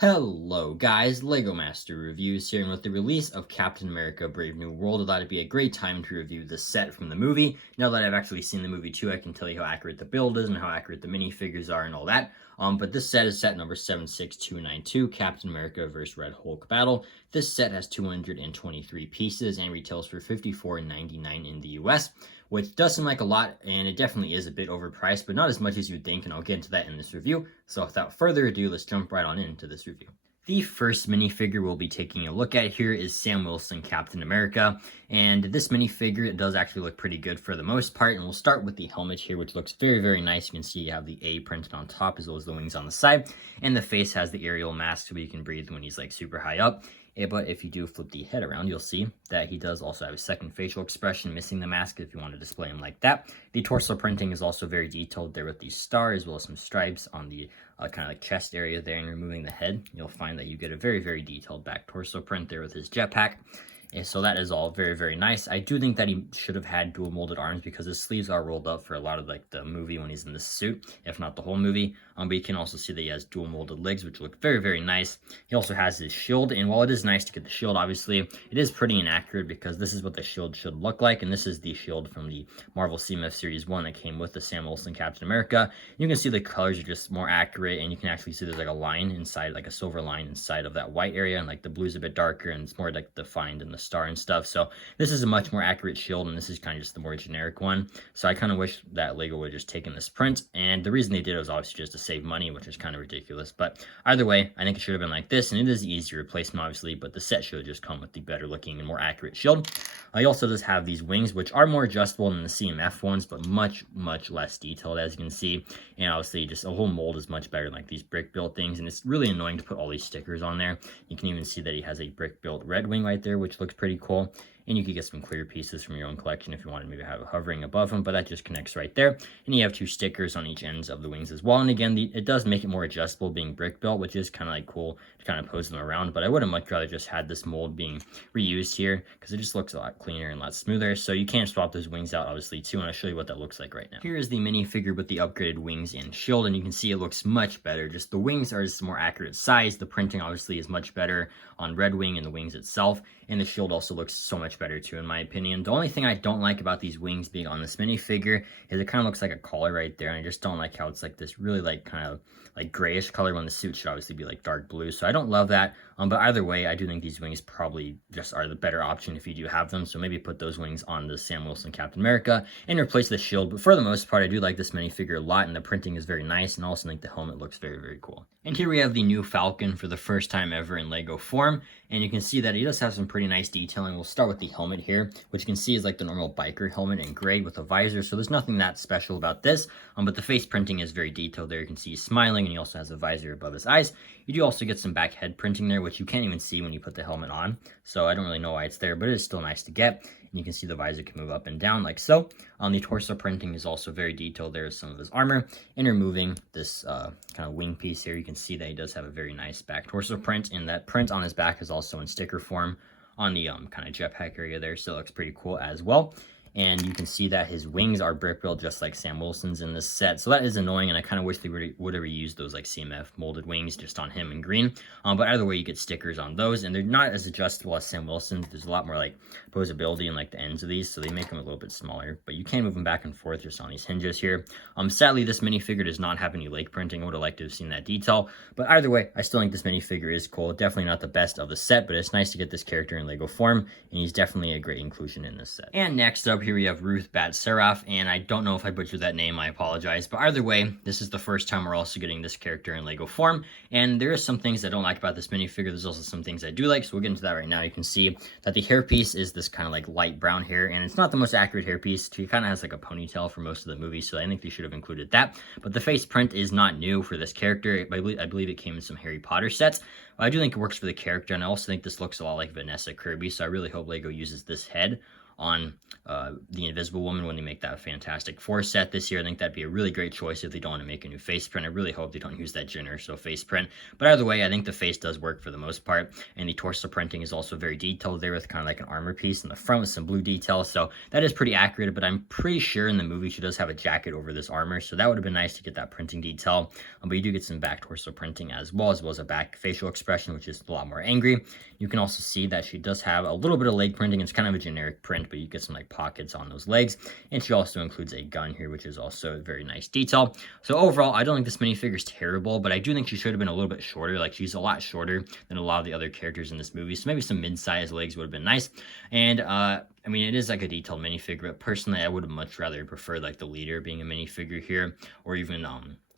Hello guys, LEGO Master Reviews here, and with the release of Captain America Brave New World, I thought it'd be a great time to review the set from the movie. Now that I've actually seen the movie too, I can tell you how accurate the build is and how accurate the minifigures are and all that. But this set is set number 76292, Captain America vs. Red Hulk Battle. This set has 223 pieces and retails for $54.99 in the US, which does seem like a lot, and it definitely is a bit overpriced, but not as much as you'd think, and I'll get into that in this review. So without further ado, let's jump right on into this review. The first minifigure we'll be taking a look at here is Sam Wilson Captain America, and this minifigure, it does actually look pretty good for the most part, and we'll start with the helmet here, which looks very, very nice. You can see you have the A printed on top as well as the wings on the side, and the face has the aerial mask so he can breathe when he's like super high up. But if you do flip the head around, you'll see that he does also have a second facial expression, missing the mask if you want to display him like that. The torso printing is also very detailed there with the star as well as some stripes on the kind of like chest area there. And removing the head, you'll find that you get a very, very detailed back torso print there with his jetpack. And so that is all very, very nice. I do think that he should have had dual molded arms because his sleeves are rolled up for a lot of like the movie when he's in the suit, if not the whole movie. But you can also see that he has dual molded legs, which look very, very nice. He also has his shield, and while it is nice to get the shield, obviously, it is pretty inaccurate because this is what the shield should look like, and this is the shield from the Marvel CMF Series 1 that came with the Sam Wilson Captain America. You can see the colors are just more accurate, and you can actually see there's like a line inside, like a silver line inside of that white area, and like the blue's a bit darker, and it's more like defined in the star and stuff. So this is a much more accurate shield, and this is kind of just the more generic one. So I kind of wish that LEGO would have just taken this print, and the reason they did it was obviously just to save money, which is kind of ridiculous. But either way, I think it should have been like this, and it is the easy replacement, obviously, but the set should have just come with the better looking and more accurate shield. He also does have these wings, which are more adjustable than the CMF ones, but much, much less detailed, as you can see. And obviously, just a whole mold is much better than like these brick-built things, and it's really annoying to put all these stickers on there. You can even see that he has a brick-built red wing right there, which looks pretty cool. And you could get some clear pieces from your own collection if you wanted to maybe have it hovering above them, but that just connects right there. And you have two stickers on each ends of the wings as well. And again, it does make it more adjustable being brick built, which is kind of like cool to kind of pose them around. But I would have much rather just had this mold being reused here because it just looks a lot cleaner and a lot smoother. So you can swap those wings out obviously too, and I'll show you what that looks like right now. Here is the minifigure with the upgraded wings and shield, and you can see it looks much better. Just the wings are just more accurate size. The printing obviously is much better on Red Wing and the wings itself, and the shield also looks so much better too in my opinion. The only thing I don't like about these wings being on this minifigure is it kind of looks like a collar right there, and I just don't like how it's like this really like kind of like grayish color when the suit should obviously be like dark blue. So I don't love that. But either way, I do think these wings probably just are the better option if you do have them. So maybe put those wings on the Sam Wilson Captain America and replace the shield. But for the most part, I do like this minifigure a lot, and the printing is very nice, and I also think the helmet looks very, very cool. And here we have the new Falcon for the first time ever in LEGO form, and you can see that he does have some pretty nice detailing. We'll start with the helmet here, which you can see is like the normal biker helmet in gray with a visor, so there's nothing that special about this, but the face printing is very detailed there. You can see he's smiling, and he also has a visor above his eyes. You do also get some back head printing there, which you can't even see when you put the helmet on, so I don't really know why it's there, but it is still nice to get. And you can see the visor can move up and down like so. The torso printing is also very detailed. There is some of his armor. And removing this kind of wing piece here, you can see that he does have a very nice back torso print, and that print on his back is also in sticker form on the kind of jetpack area there, so it looks pretty cool as well. And you can see that his wings are brick built just like Sam Wilson's in this set, so that is annoying, and I kind of wish they would have reused those like CMF molded wings just on him in green. But either way, you get stickers on those, and they're not as adjustable as Sam Wilson's. There's a lot more like posability in like the ends of these, so they make them a little bit smaller, but you can move them back and forth just on these hinges here. Sadly, this minifigure does not have any leg printing. I would have liked to have seen that detail, but either way, I still think this minifigure is cool. Definitely not the best of the set, but it's nice to get this character in LEGO form, and he's definitely a great inclusion in this set. And next up, here we have Ruth Bat-Seraph, and I don't know if I butchered that name, I apologize, but either way, this is the first time we're also getting this character in LEGO form, and there are some things I don't like about this minifigure. There's also some things I do like, so we'll get into that right now. You can see that the hairpiece is this kind of like light brown hair, and it's not the most accurate hairpiece. He kind of has like a ponytail for most of the movie, so I think they should have included that. But the face print is not new for this character. I believe it came in some Harry Potter sets. I do think it works for the character, and I also think this looks a lot like Vanessa Kirby, so I really hope LEGO uses this head on the Invisible Woman when they make that Fantastic Four set this year. I think that'd be a really great choice if they don't want to make a new face print. I really hope they don't use that generic face print. But either way, I think the face does work for the most part. And the torso printing is also very detailed there with kind of like an armor piece in the front with some blue details. So that is pretty accurate, but I'm pretty sure in the movie she does have a jacket over this armor. So that would have been nice to get that printing detail. But you do get some back torso printing as well as a back facial expression, which is a lot more angry. You can also see that she does have a little bit of leg printing. It's kind of a generic print, but you get some like pockets on those legs. And she also includes a gun here, which is also a very nice detail. So overall, I don't think this minifigure is terrible, but I do think she should have been a little bit shorter. Like she's a lot shorter than a lot of the other characters in this movie. So maybe some mid-sized legs would have been nice. And I mean, it is like a detailed minifigure, but personally, I would have much rather preferred like the leader being a minifigure here, or even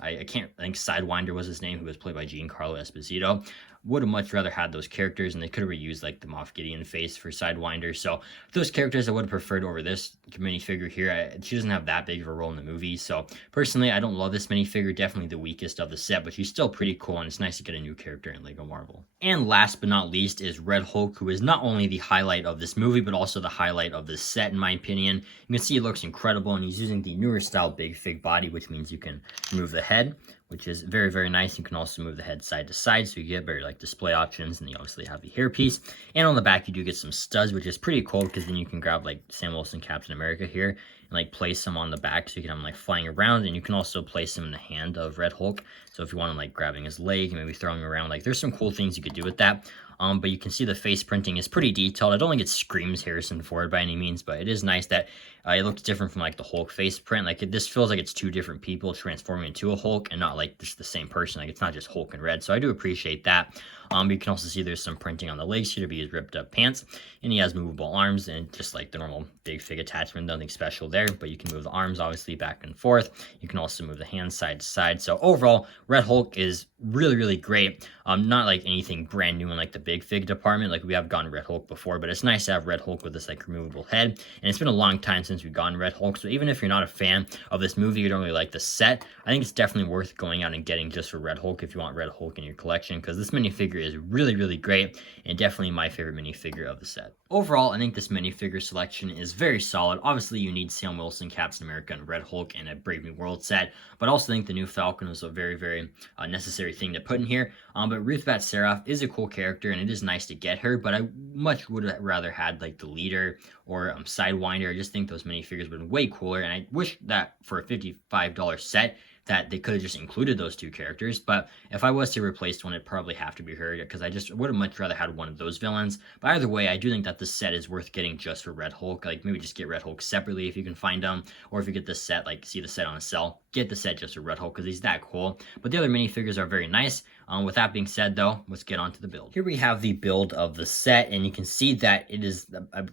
I think Sidewinder was his name, who was played by Giancarlo Esposito. Would have much rather had those characters, and they could have reused like the Moff Gideon face for Sidewinder. So those characters I would have preferred over this minifigure here. She doesn't have that big of a role in the movie. So personally, I don't love this minifigure. Definitely the weakest of the set, but she's still pretty cool, and it's nice to get a new character in LEGO Marvel. And last but not least is Red Hulk, who is not only the highlight of this movie, but also the highlight of this set, in my opinion. You can see it looks incredible, and he's using the newer style Big Fig body, which means you can move the head, which is very, very nice. You can also move the head side to side, so you get better like display options, and you obviously have the hairpiece. And on the back, you do get some studs, which is pretty cool, because then you can grab like Sam Wilson Captain America here and like place them on the back, so you can have them like flying around, and you can also place them in the hand of Red Hulk. So if you want to like grabbing his leg and maybe throwing him around, like there's some cool things you could do with that. But you can see the face printing is pretty detailed. I don't think it screams Harrison Ford by any means, but it is nice that it looks different from like the Hulk face print. Like this feels like it's two different people transforming into a Hulk and not like just the same person. Like it's not just Hulk and Red. So I do appreciate that. You can also see there's some printing on the legs here to be his ripped up pants, and he has movable arms and just like the normal Big Fig attachment, nothing special there, but you can move the arms obviously back and forth. You can also move the hands side to side. So overall, Red Hulk is really, really great. Not like anything brand new in like the Big Fig department. Like we have gotten Red Hulk before, but it's nice to have Red Hulk with this like removable head. And it's been a long time since we've gotten Red Hulk. So even if you're not a fan of this movie, you don't really like the set, I think it's definitely worth going out and getting just for Red Hulk if you want Red Hulk in your collection, because this minifigure is really, really great and definitely my favorite minifigure of the set. Overall, I think this minifigure selection is very solid. Obviously, you need Sam Wilson, Captain America, and Red Hulk in a Brave New World set, but I also think the new Falcon was a very, very necessary thing to put in here. But Ruth Bat-Seraph is a cool character, and it is nice to get her, but I much would have rather had like the leader or Sidewinder. I just think those minifigures would have been way cooler, and I wish that for a $55 set, that they could have just included those two characters. But if I was to replace one, it'd probably have to be her, because I just would have much rather had one of those villains. But either way, I do think that this set is worth getting just for Red Hulk. Like maybe just get Red Hulk separately if you can find them, or if you get this set, like see the set on a sale, get the set just for Red Hulk because he's that cool. But the other minifigures are very nice. With that being said, though, let's get on to the build. Here we have the build of the set, and you can see that it is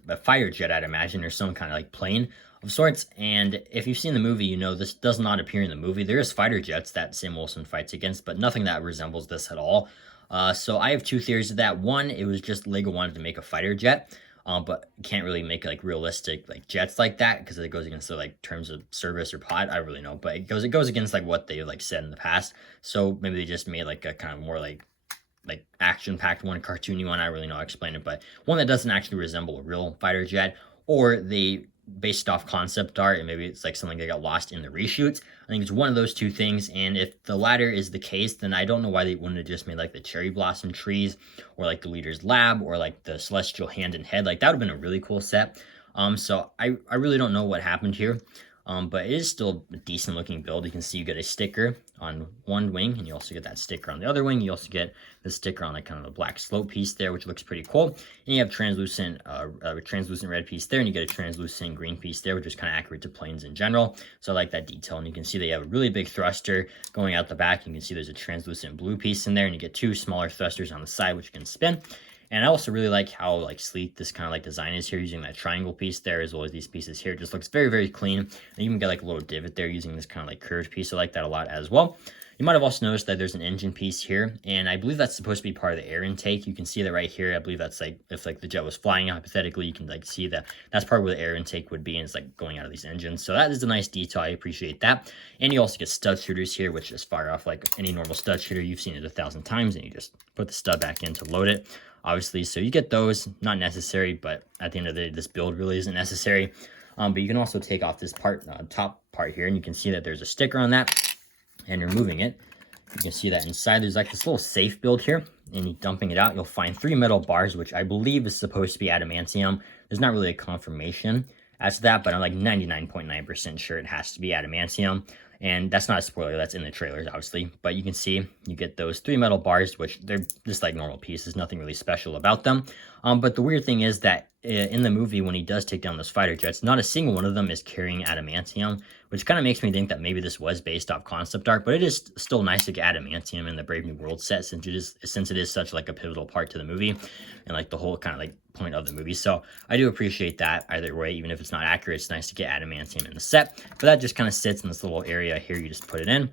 a fighter jet, I'd imagine, or some kind of like plane of sorts. And if you've seen the movie, you know this does not appear in the movie. There is fighter jets that Sam Wilson fights against, but nothing that resembles this at all. So I have two theories of that. One, it was just LEGO wanted to make a fighter jet, but can't really make like realistic like jets like that because it goes against the like terms of service or pod. I don't really know, but it goes against like what they like said in the past. So maybe they just made like a kind of more like action-packed one, cartoony one. I don't really know how to explain it, but one that doesn't actually resemble a real fighter jet, or they based off concept art and maybe it's like something that got lost in the reshoots. I think it's one of those two things, and if the latter is the case, then I don't know why they wouldn't have just made like the cherry blossom trees or like the leader's lab or like the celestial hand and head. Like that would have been a really cool set. So I really don't know what happened here. But it is still a decent looking build. You can see you get a sticker on one wing, and you also get that sticker on the other wing. You also get the sticker on like kind of a black slope piece there, which looks pretty cool. And you have translucent red piece there, and you get a translucent green piece there, which is kind of accurate to planes in general. So I like that detail. And you can see they have a really big thruster going out the back. You can see there's a translucent blue piece in there, and you get two smaller thrusters on the side, which you can spin. And I also really like how like sleek this kind of like design is here, using that triangle piece there as well as these pieces here. It just looks very, very clean. And you even get like a little divot there using this kind of like curved piece. I like that a lot as well. You might have also noticed that there's an engine piece here, and I believe that's supposed to be part of the air intake. You can see that right here. I believe that's like, if like the jet was flying hypothetically, you can like see that that's part where the air intake would be, and it's like going out of these engines. So that is a nice detail. I appreciate that. And you also get stud shooters here, which just fire off like any normal stud shooter. You've seen it 1,000 times, and you just put the stud back in to load it, obviously. So you get those, not necessary, but at the end of the day, this build really isn't necessary. But you can also take off this part, top part here, and you can see that there's a sticker on that. And removing it, you can see that inside there's like this little safe build here, and you dumping it out, you'll find 3 metal bars, which I believe is supposed to be adamantium. There's not really a confirmation as to that, but I'm like 99.9% sure it has to be adamantium. And that's not a spoiler, that's in the trailers, obviously. But you can see you get those 3 metal bars, which they're just like normal pieces, nothing really special about them. But the weird thing is that in the movie, when he does take down those fighter jets, not a single one of them is carrying adamantium, which kind of makes me think that maybe this was based off concept art. But it is still nice to get adamantium in the Brave New World set, since it is such like a pivotal part to the movie and like the whole kind of like point of the movie. So I do appreciate that either way. Even if it's not accurate, it's nice to get adamantium in the set. But that just kind of sits in this little area here. You just put it in,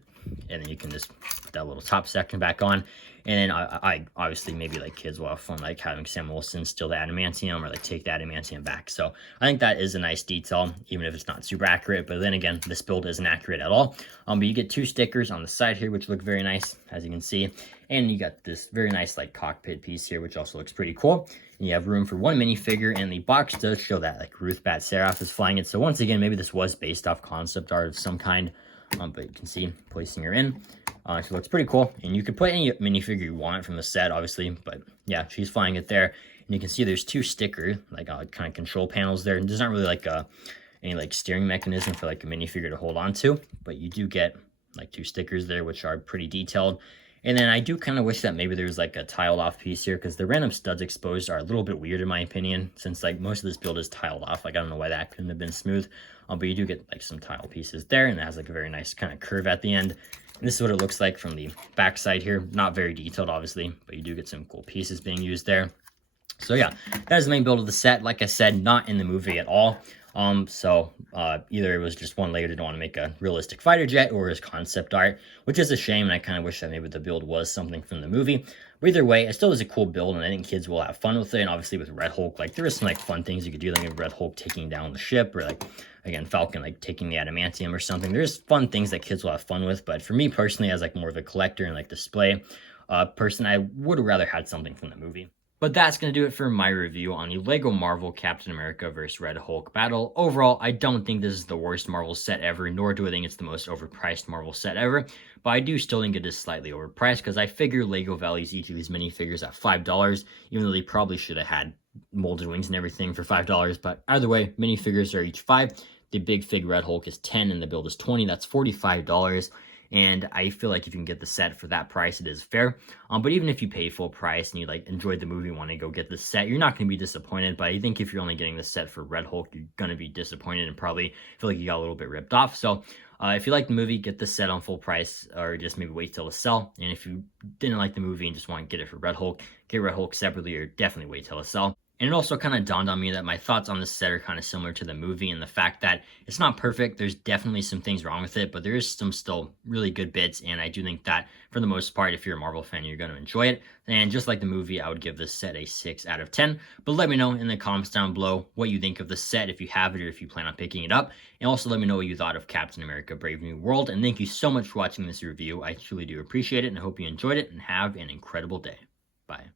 and then you can just put that little top section back on. And then I obviously, maybe like kids will have fun like having Sam Wilson steal the adamantium or like take the adamantium back. So I think that is a nice detail, even if it's not super accurate. But then again, this build isn't accurate at all. But you get 2 stickers on the side here, which look very nice, as you can see. And you got this very nice like cockpit piece here, which also looks pretty cool. And you have room for 1 minifigure, and the box does show that like Ruth Bat-Seraph is flying it. So once again, maybe this was based off concept art of some kind. But you can see placing her in. She looks pretty cool, and you can put any minifigure you want from the set, obviously. But yeah, she's flying it there, and you can see there's 2 sticker like kind of control panels there. And there's not really like any like steering mechanism for like a minifigure to hold on to, but you do get like 2 stickers there, which are pretty detailed. And then I do kind of wish that maybe there's like a tiled off piece here, because the random studs exposed are a little bit weird in my opinion, since like most of this build is tiled off. Like I don't know why that couldn't have been smooth, but you do get like some tile pieces there, and it has like a very nice kind of curve at the end. And this is what it looks like from the back side here. Not very detailed, obviously, but you do get some cool pieces being used there. So yeah, that is the main build of the set. Like I said, not in the movie at all. Either it was just one Lego didn't want to make a realistic fighter jet, or his concept art, which is a shame, and I kind of wish that maybe the build was something from the movie. But either way, it still is a cool build, and I think kids will have fun with it. And obviously with Red Hulk, like there is some like fun things you could do, like Red Hulk taking down the ship, or like again Falcon like taking the adamantium or something. There's fun things that kids will have fun with. But for me personally, as like more of a collector and like display person, I would have rather had something from the movie. But that's going to do it for my review on the LEGO Marvel Captain America vs. Red Hulk battle. Overall, I don't think this is the worst Marvel set ever, nor do I think it's the most overpriced Marvel set ever. But I do still think it is slightly overpriced, because I figure LEGO values each of these minifigures at $5, even though they probably should have had molded wings and everything for $5. But either way, minifigures are each $5. The big fig Red Hulk is $10, and the build is $20. That's $45. And I feel like if you can get the set for that price, it is fair. But even if you pay full price and you like enjoyed the movie and want to go get the set, you're not going to be disappointed. But I think if you're only getting the set for Red Hulk, you're going to be disappointed and probably feel like you got a little bit ripped off. So if you like the movie, get the set on full price, or just maybe wait till it's sell. And if you didn't like the movie and just want to get it for Red Hulk, get Red Hulk separately, or definitely wait till it's sell. And it also kind of dawned on me that my thoughts on this set are kind of similar to the movie, and the fact that it's not perfect. There's definitely some things wrong with it, but there is some still really good bits, and I do think that for the most part, if you're a Marvel fan, you're going to enjoy it. And just like the movie, I would give this set a 6 out of 10. But let me know in the comments down below what you think of the set, if you have it or if you plan on picking it up. And also let me know what you thought of Captain America Brave New World. And thank you so much for watching this review. I truly do appreciate it, and I hope you enjoyed it, and have an incredible day. Bye.